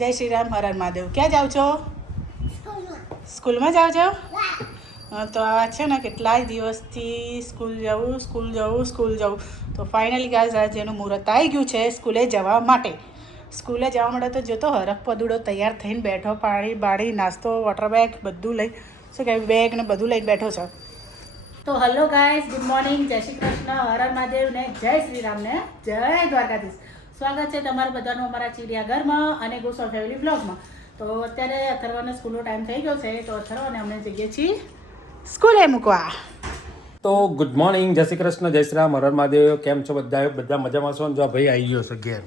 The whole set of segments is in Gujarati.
જય શ્રી રામ, હર હર મહાદેવ. ક્યાં જાઓ છો? સ્કૂલમાં જાઓ છો? તો આ છે ને કેટલાય દિવસથી સ્કૂલ જવું સ્કૂલ જવું સ્કૂલ જવું. તો ફાઇનલી ગાઈઝ આજે એનું મુહૂર્ત આવી ગયું છે સ્કૂલે જવા માટે. સ્કૂલે જવા માટે તો જોતો હરખ પદુડો તૈયાર થઈને બેઠો, પાણી બાળી નાસ્તો વોટર બેગ બધું લઈ, શું કહેવાય બેગ ને બધું લઈને બેઠો છે. તો હલો ગાઈઝ ગુડ મોર્નિંગ જય શ્રી કૃષ્ણ હરણ હર મહાદેવ ને જય શ્રી રામ ને જય દ્વારકાધીશ. સ્વાગત છે તમારા બધાનું અમારા ચિડિયાઘરમાં અને ગોસોલ ફેમિલી બ્લોગમાં તો અત્યારે અથર્વનો સ્કૂલનો ટાઈમ થઈ ગયો છે તો અથર્વને અમે જઈએ છીએ સ્કૂલે મૂકવા. તો ગુડ મોર્નિંગ જય શ્રી કૃષ્ણ જય શ્રી રામ હર મહાદેવ. કેમ છો બધા? બધા મજામાં છો? જો ભાઈ આવી ગયો છે ઘેર.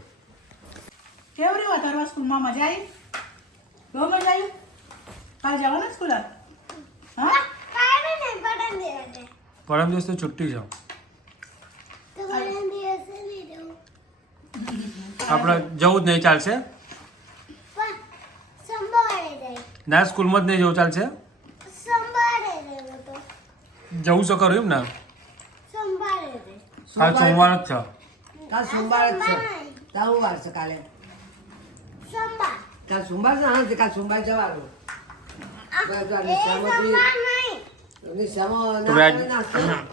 કેવું રહ્યું અથર્વ સ્કૂલમાં? મજા આવી? બહુ મજા આવી? કાલ જવાનું સ્કૂલ? હા? પરમ દિવસ. તો છુટ્ટી છે આપણે જવું જ નહીં ચાલશે ના સ્કૂલમાં જ નહીં જવું ચાલશે જવું છે કરું એમ ને કાલ સોમવાર જ છે કાલ સોમવાર જ છે તારું વાર છે કાલે કાલ સોમવાર છે હા કાલ સોમવાર જવાનું.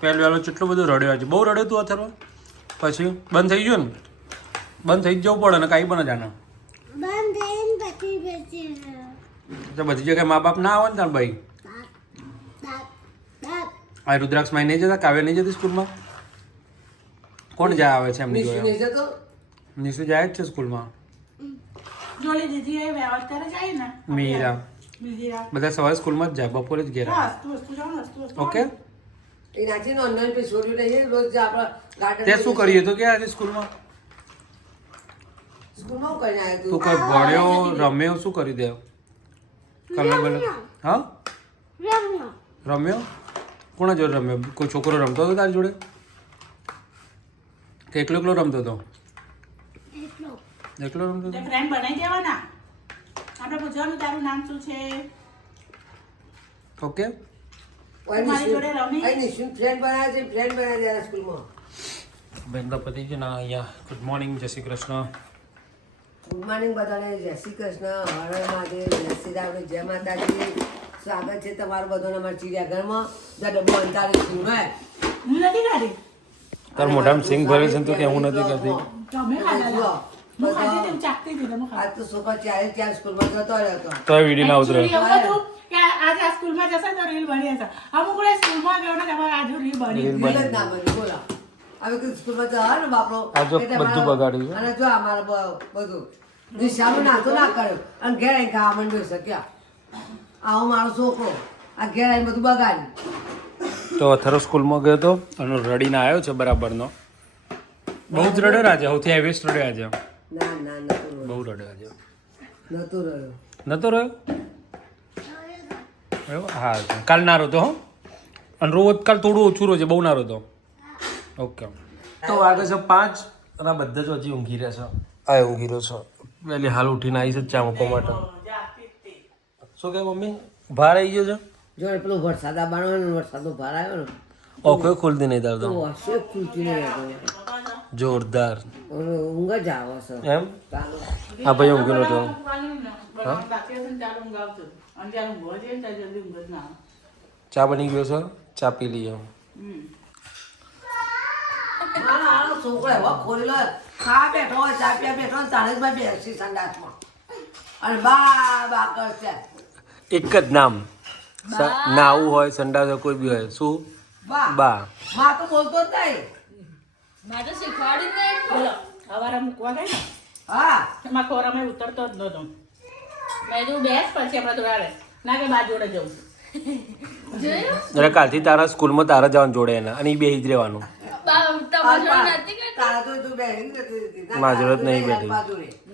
પહેલો વહેલો કેટલો બધો રડ્યો આજે બહુ રડ્યો તું અથર્વ પછી બંધ થઈ ગયું ને બંધ થઈ જવું પડે ને કાંઈ બને જાણે તો બધી જગ્યાએ મા બાપ ના આવે ને તાર ભાઈ? આ રુદ્રાક્ષમાં નહીં જતા? કાવ્ય નહીં જતી સ્કૂલમાં? કોણ જાય આવે છે એમની નિશુ જોડે નિશુ જાય જ છે સ્કૂલમાં. જોડી દીધી એ અત્યારે જાય ને. મીરા. બધા સવારે સ્કૂલમાં જ જાય બપોરે જ ઘેર ઓકે? તે શું કરીએ તો કે આજે સ્કૂલમાં સ્કૂલમાં હું કરીને આવ્યો તું. કોઈ ભણ્યો રમ્યો? શું કરી દે કલર બલર હા? રમ્યો. કોના જોડે રમ્યો? કોઈ છોકરો રમતો હતો તારી જોડે? કે એકલો એકલો રમતો હતો? એકલો. રમતો હતો? ફ્રેન્ડ બનાવી દેવાના? આપણે પૂછવાનું તારું નામ શું છે? ઓકે. બેન પતિ છે ને અહીંયા ગુડ મોર્નિંગ જય શ્રી કૃષ્ણ. ગુડ મોર્નિંગ બધાને. જય શ્રી કૃષ્ણ. હરે મહાદેવ. જય શ્રી રામ. જય માતાજી. સ્વાગત છે તમારું બધાને અમારા ચિડિયાઘરમાં. જ્યાં ડબ્બો અંતાળી સિંહ હું નથી ખાધી. તાર મોઢામાં સિંગ ભરે છે તો કે હું નથી કરતી તમે ખાધા. આજ તો ચારે ચાર સ્કૂલમાં જતો તો વીડિયો ના ઉતરે કે આજે આ સ્કૂલમાં જશે તો રીલ બની હશે. અમુક વાર સ્કૂલમાં ગયો ને તમારે આજુ રીલ બની રીલ જ ના બન્યું, બોલો. હવે કે સ્કૂલમાં જવા ને બાપરો આ બધું મારો- બગાડ્યું અને જો અમારે બધું. નિશાનો નાતો ના કર્યો અને ઘેર આવીને ખાવા માંડ્યો છે ક્યાં? આવો મારો છોકરો. આ ઘેર આવીને બધું બગાડ્યું. તો અથરો સ્કૂલમાં ગયો હતો અને રડીને આવ્યો છે બરાબરનો. બહુ જ રડ્યો આજે સૌથી હેવીએસ્ટ રડ્યો આજે. ના ના નતું બહુ રડ્યો આજે. નતો રહ્યો નતો રહ્યો? રહ્યો? હા કાલ ના રોતો હો. અને રોજ કાલ થોડું ઓછું રોજે બહુ ના રોતો ઓકે. તો વાગે છે પાંચ અને બધા જ હજી ઊંઘી રહ્યા છે. આ ઊંઘી રહ્યો છે. વહેલી હાલ ઉઠીને આવી છે ચા મૂકવા માટે. શું કે મમ્મી? ભાર આવી ગયો છે? જો પેલો વરસાદ આવવાનો ને વરસાદનો ભાર આવ્યો ને. ઓખો ખુલતી નહીં તો. તારતો ખુલતી નહીં જોરદાર. ઊંઘ જ આવે છે. એમ? હા ભાઈ ઊંઘી નતો. ચા બની ગયો છે? ચા પી લઈએ. છોકરો ખા બેઠો હોય ચા પીવા બેઠો હોય તાણે જ મેં બેસી સંડાસમાં. અને બા બા કરશે એક જ નામ. નાવું હોય સંડાસ હોય કોઈ બી હોય. શું? બા. બા. માં તો બોલતો જ નહીં. બોલો સવારે મૂકવા ગઈ ને? હા. એમાં ખોરામાં ઉતરતો જ નહોતો. મેં કીધું બેસ પછી આપણે થોડા ના કે બા જોડે જવું એટલે કાલથી તારા સ્કૂલમાં તારા જવાનું જોડે એના અને એ બે જ રહેવાનું. તારા તો તું બેસી જ નથી રહેતી. ના, મારી જોડે જ તારા નહીં બેઠી.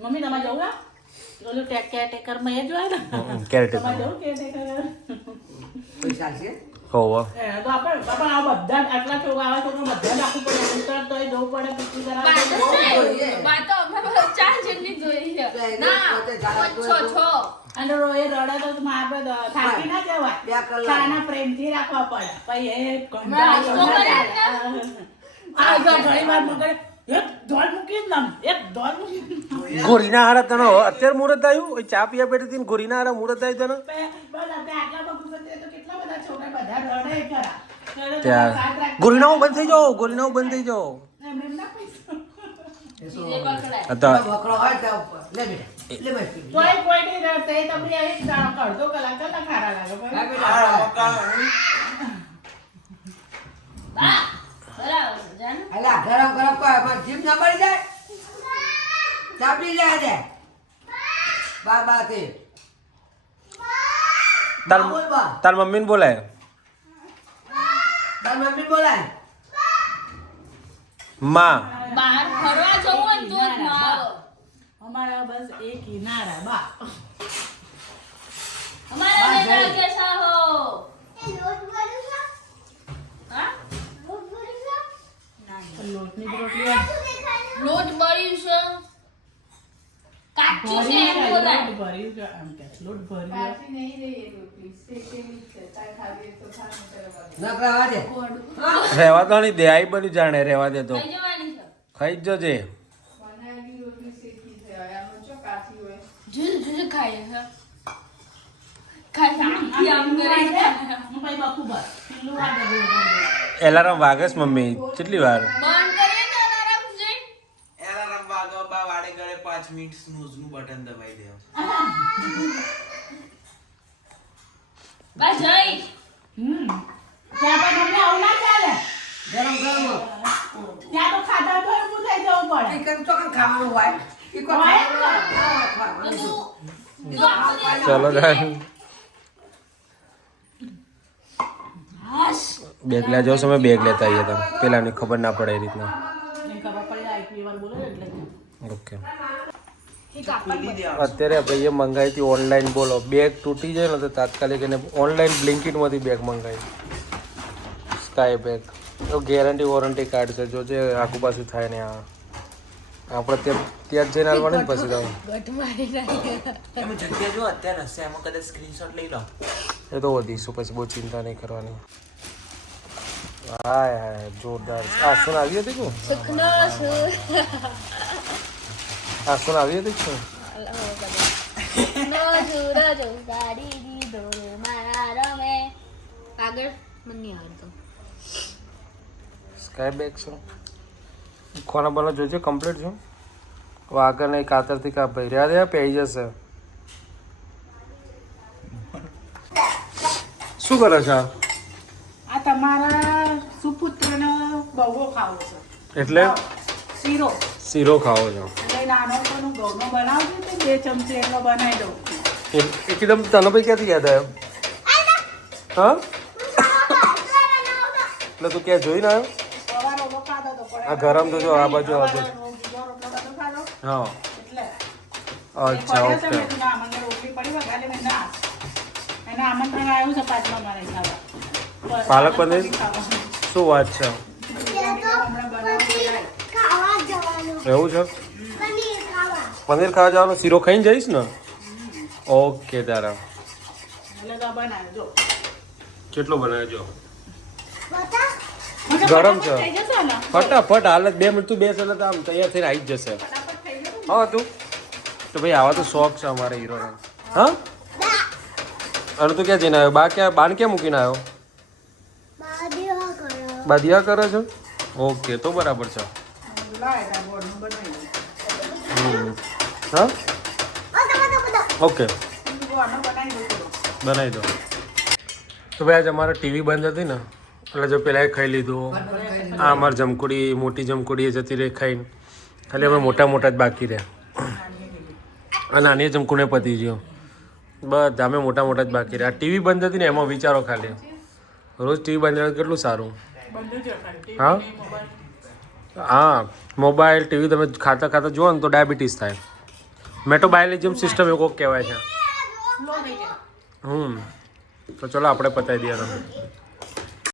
મમ્મી તમે જવું ઓલું કેરટેકરમાં એ જોયા ને? કેરેટેકર પૈસા છે? હોવ તો આપણે પણ આ બધા આટલા છોકરા આવા છોકરા બધા રાખવું પડે. ઉતર તોય જવું પડે પીટી કરાવવું પડે. અને રો- રડે તો મારે તો થાકી ના જવાય. પ્રેમથી રાખવા પડે. પછી એ. આ જો ઘણી વાર મગર એક ધોલ મૂકી જ નામ એક ધોલ મૂકી ગોરીના હારા તને અત્યારે મુહૂર્ત આવ્યું? એ ચા પીયા બેઠી હતી ગોરીના હારા મુહૂર્ત આવ્યું તને? ત્યાં. ગોરીનાઓ બંધ થઈ જાઓ ગોરીનાઓ બંધ થઈ જાઓ. હતા ગરમ ગરમ કોઈ અમાર જીભ ના પડી જાય? ચાપડી લે દે બા બા થી. તાર તાર મમ્મીને બોલાય. તાર મમ્મી બોલાય. માં. બહાર ફરવા જવું તો અમારા બસ એક કિનારા બા. અમારા બેટા કેસા હા. લોટની જ રોટલી લોટ બળ્યું છે. કાચું છે એમ ભર્યું છે, બોલાય. લોટ ભર્યું છે, આમ કે લોટ ભર્યો નકરા આવા દે રહેવા તો નહીં દે. આઈ બની જાણે રહેવા દે તો. છે. ખાઈ જ જજે. છે ખાઈ આમ કરે હું ભાઈ બાપુ બસ. Alarm વાગસ mummy? કેટલી વાર? એલાર્મ વાગવા બા વાડે ગળે પાંચ મિનિટ સ્નૂઝનું બટન દબાઈ દેવાનું બા જઈ. હમ. ત્યાં પણ તમને આવું ના ચાલે. ગરમ ગરમ. ત્યાં તો ખાધા તો ઊભું થઈ જવું પડે. કેમ તો ખાવાનું હોય. ઈ કોઈ હોય ખાવાનું તો હોય. તું તું આખો દિવસ ચલો જાય હાશ બેગ લે જાઓ તમે બેગ લેતા આવીએ તમે પેલાની ખબર ના પડે એ રીતના. ઓકે. અત્યારે ભાઈએ મંગાવી હતી ઓનલાઈન બોલો. બેગ તૂટી જાય ને તો તાત્કાલિક એને ઓનલાઈન બ્લિંકિટમાંથી બેગ મંગાવી. સ્કાય બેગ તો ગેરંટી વોરંટી કાર્ડ છે. જો જે આખું પાછું થાય ને આ. આપણે ત્યાં ત્યાં જ જઈને આવવાનું ને પછી તમે એમાં જગ્યા જો અત્યારે હશે એમાં કદાચ સ્ક્રીનશોટ લઈ લો. એ તો વધીશું પછી બહુ ચિંતા નહીં કરવાની. હાય હાય જોરદાર. આસન આવી હતી શું આસન આવી હતી શું આગળ મને આવડતું. સ્કાય બેગ છે ખોના બના જોજો કમ્પ્લીટ છો? આગળ નહીં કાતરથી કા ભાઈ. રહ્યા રહ્યા પહેરી જશે. શું કરે છે? આ? આ તમારા બહુ ખાવો છે. એટલે? શીરો. શીરો ખાવો છો. એટલે નાનો કોનો ઘઉંનો બનાવજો તો બે ચમચી એટલો બનાવી દઉં. એકદમ તને ભાઈ ક્યાંથી યાદ આવ્યો? હા? એટલે તું ક્યાં આવ્યો? ખાધો તો પણ આ ગરમ તો જો આ બાજુ આ બાજુ. હા. અચ્છા ઓકે. ના, ના. આવ્યું પાલક પનીર? શું વાત છે? એવું છે? પનીર ખાવા. જવાનું? શીરો ખાઈને જઈશ ને? ઓકે તારા. કેટલો બનાવજો ગરમ છે. ફટાફટ હાલત બે મિનિટ તું બેસ એટલે તો આમ તૈયાર થઈને આવી જ જશે. ફટાફટ હા તું. તો ભાઈ આવા તો શોખ છે અમારે હીરોને. હા? અને તું ક્યાં જઈને આવ્યો? બા ક્યાં બાન ક્યાં મૂકીને આવ્યો? બાદિયા કરે છે? ઓકે, તો બરાબર છે. હા? ઓકે. બનાવી દો. તો ભાઈ, આજે અમારે ટીવી બંધ હતી ને, એટલે જો પેલા ખાઈ લીધું. આ અમારી જમકુડી, મોટી જમકુડી એ જતી રહી ખાઈને. ખાલી અમે મોટા મોટા જ બાકી રહ્યા. આ નાની જમકુને પતી ગયો. બધા અમે મોટા મોટા જ બાકી રહ્યા. ટીવી બંધ હતી ને, એમાં વિચારો ખાલી. રોજ ટીવી બંધ રહ્યા કેટલું સારું. હા? હા મોબાઈલ ટીવી તમે ખાતા ખાતા જુઓ ને તો ડાયાબિટીસ થાય. મેટોબાયોલિઝમ સિસ્ટમ એવું કોક કહેવાય છે. હમ તો ચલો આપણે પતાવી દઈએ તમે